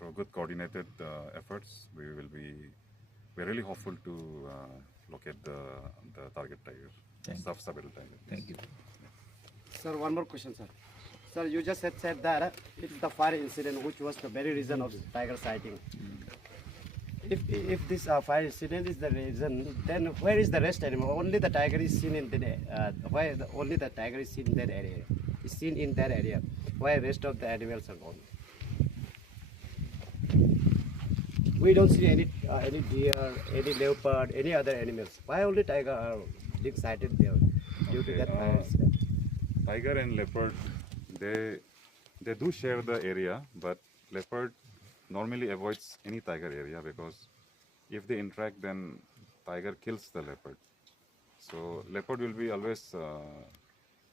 through good coordinated efforts, we're really hopeful to locate the target tiger, sub-adult tiger. Thank you. Sir, one more question, sir. Sir, you just said that it's the fire incident which was the very reason of tiger sighting. If this fire incident is the reason, then where is the rest animal? Only the tiger is seen in only the tiger is seen in that area. Is seen in that area. Why rest of the animals are gone? We don't see any deer, any leopard, any other animals. Why only tiger are being sighted there due to that fire incident? Tiger and leopard, they do share the area, but leopard normally avoids any tiger area because if they interact, then tiger kills the leopard. So leopard will be always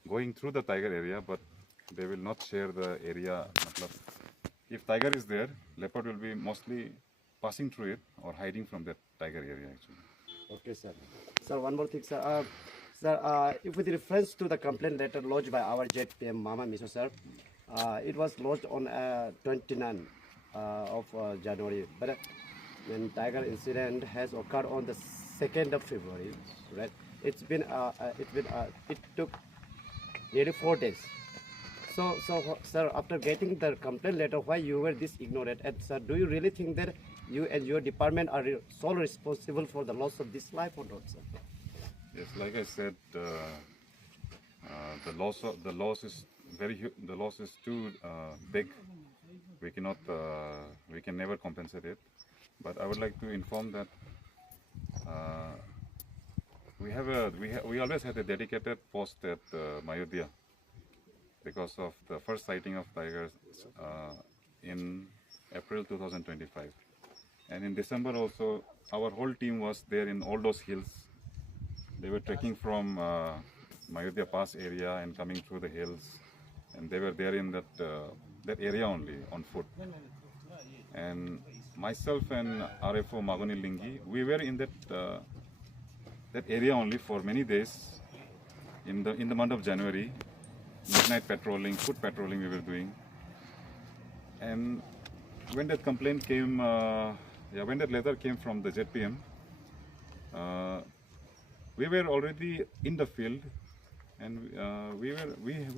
going through the tiger area, but they will not share the area. If tiger is there, leopard will be mostly passing through it or hiding from that tiger area actually. Okay, sir. Sir, one more thing, sir. Sir, if with reference to the complaint letter lodged by our ZPM, Mama Miso, sir, it was lodged on 29 of January. But when tiger incident has occurred on the 2nd of February, right? It took nearly 4 days. So, sir, after getting the complaint letter, why you were this ignorant? And sir, do you really think that you and your department are sole responsible for the loss of this life or not, sir? Yes, like I said, the loss is too big. We can never compensate it. But I would like to inform that we always had a dedicated post at Mayodhya because of the first sighting of tigers in April 2025. And in December also, our whole team was there in all those hills. They were trekking from Mayodhya Pass area and coming through the hills, and they were there in that area only on foot. And myself and RFO Magoni Lingi, we were in that area only for many days in the month of January. Midnight patrolling, foot patrolling we were doing. And when that complaint came, when that letter came from the ZPM, we were already in the field, and we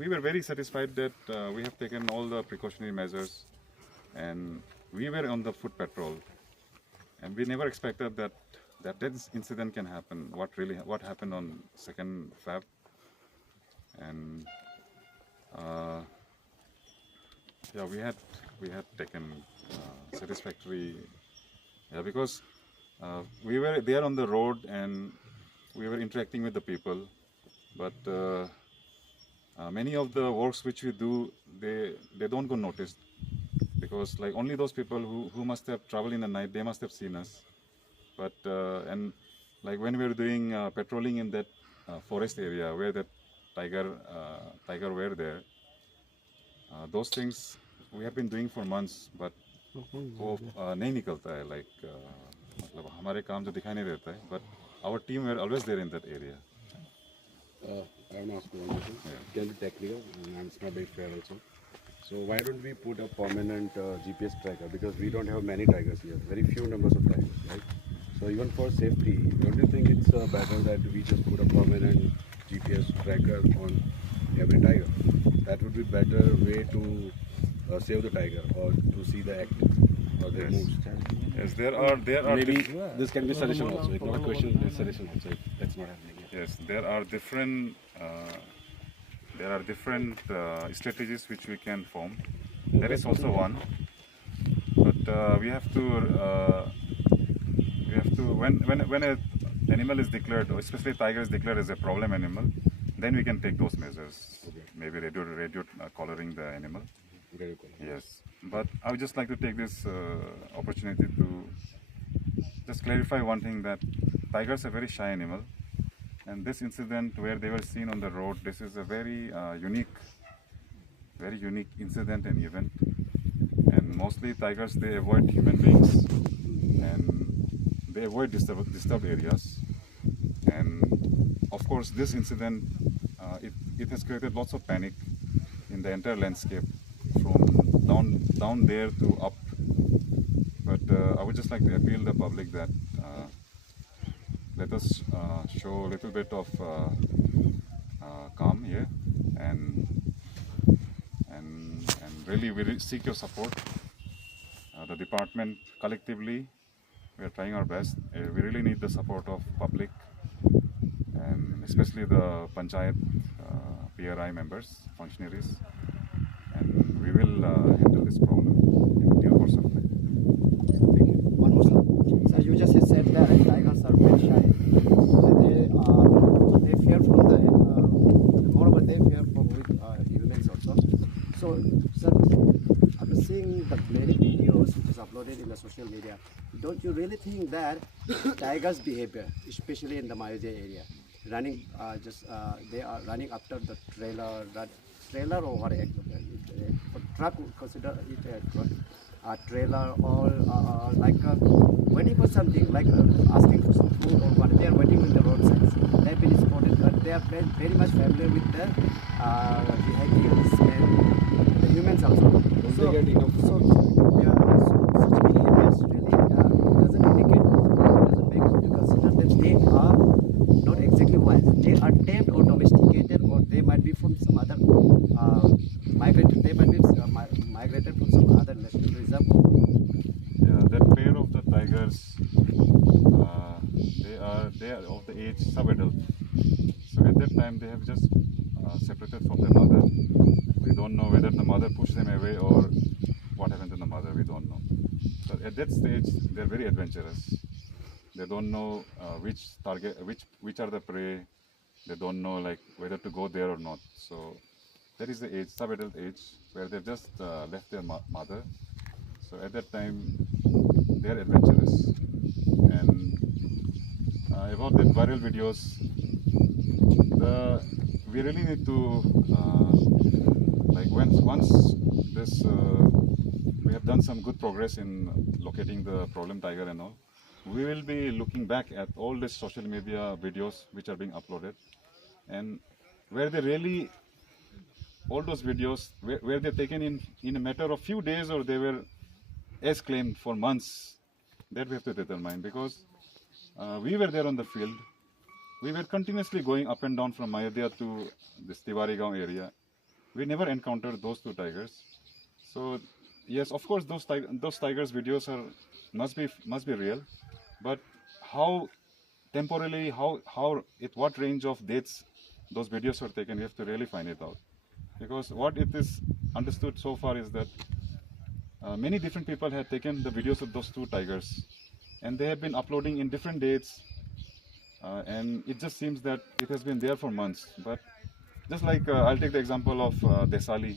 were very satisfied that we have taken all the precautionary measures, and we were on the foot patrol, and we never expected that this incident can happen. What happened on 2nd Feb, and we had taken satisfactory, because we were there on the road and we were interacting with the people, but many of the works which we do, they don't go noticed, because like only those people who must have traveled in the night, they must have seen us. But and like when we were doing patrolling in that forest area where that tiger were there, those things we have been doing for months, but वो नहीं निकलता है, like मतलब हमारे काम जो दिखाई नहीं देता है, but our team were always there in that area. I want to ask you one question. Can be technical, and it's not very fair also. So why don't we put a permanent GPS tracker? Because we don't have many tigers here, very few numbers of tigers, right? So even for safety, don't you think it's better that we just put a permanent GPS tracker on every tiger? That would be better way to save the tiger or to see the act or their moves. Yes, there are Maybe this can be suggestion also. It's not a question, it's suggestion also. That's not happening. Yes, there are different strategies which we can form. There is also one, but we have to when an animal is declared, or especially tiger is declared as a problem animal, then we can take those measures. Okay. Maybe radio collaring the animal. Very cool. Yes, but I would just like to take this opportunity to just clarify one thing, that tigers are very shy animal, and this incident where they were seen on the road, this is a very unique incident and event. And mostly tigers, they avoid human beings and they avoid disturbed areas. And of course, this incident it has created lots of panic in the entire landscape, from down there to up. I would just like to appeal the public that let us show a little bit of calm here, and really we seek your support. The department collectively, we are trying our best. We really need the support of public, and especially the panchayat, PRI members, functionaries, and we will handle this problem in due course of time. One more, sir. Sir, you just said that tigers are very shy. They fear from the moreover they fear from humans also. So, sir, after seeing the many videos which is uploaded in the social media, don't you really think that tigers' behavior, especially in the Mayodhya area, running they are running after the trailer or what? Truck, consider it a truck. A trailer or waiting for something, like asking for some food or what. They are waiting in the roadsides. They have been spotted. They are very much familiar with the vehicles and the humans also. So, they get enough so, yeah, so such behaviors really doesn't indicate, doesn't make you consider that they are not exactly wild. They are tamed or domesticated, or they might be from some other migrated. They might be migrated from some other national reserve. Yeah, that pair of the tigers, they are of the age sub-adult. So at that time they have just separated from their mother. We don't know whether the mother pushed them away or what happened to the mother. We don't know. So at that stage they are very adventurous. They don't know which are the prey. They don't know like whether to go there or not. So that is the age, sub-adult age, where they've just left their mother. So at that time, they are adventurous. And about the viral videos, we really need to once this we have done some good progress in locating the problem tiger and all. We will be looking back at all the social media videos which are being uploaded, and where they really all those videos where they're taken in a matter of few days, or they were as claimed for months, that we have to determine, because we were there on the field. We were continuously going up and down from Mayodhya to this Tiwari Gaon area. We never encountered those two tigers. So yes, of course those tigers videos must be real, but how temporarily, how at what range of dates those videos were taken, we have to really find it out. Because what it is understood so far is that many different people have taken the videos of those two tigers, and they have been uploading in different dates, and it just seems that it has been there for months. But just like I'll take the example of Desali.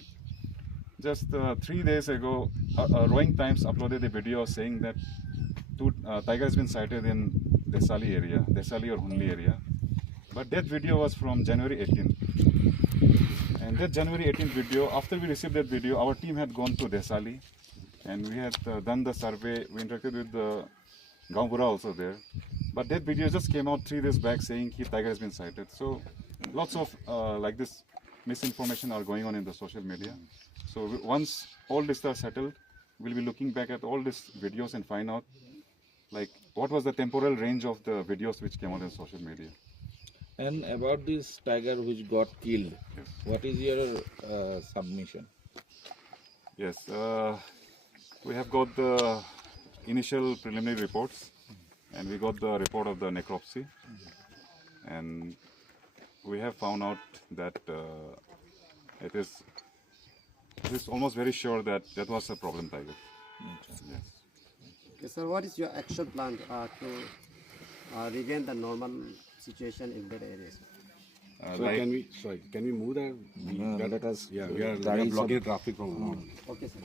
Just 3 days ago, Rowing Times uploaded a video saying that two tigers has been sighted in Desali area, Desali or Hunli area. But that video was from January 18th. And that January 18th video, after we received that video, our team had gone to Desali, and we had done the survey. We interacted with the Gaonpura also there. But that video just came out 3 days back saying tiger has been sighted. So lots of like this misinformation are going on in the social media. So once all this are settled, we'll be looking back at all these videos and find out like what was the temporal range of the videos which came out in social media. And about this tiger which got killed, Yes. what is your submission? Yes, we have got the initial preliminary reports, and we got the report of the necropsy, and we have found out that it is almost very sure that that was a problem tiger. Yes. Okay, sir, what is your action plan to regain the normal situation in that area, sir? So can we move that? Let us Yeah, we are blocking traffic from now on. Okay, sir.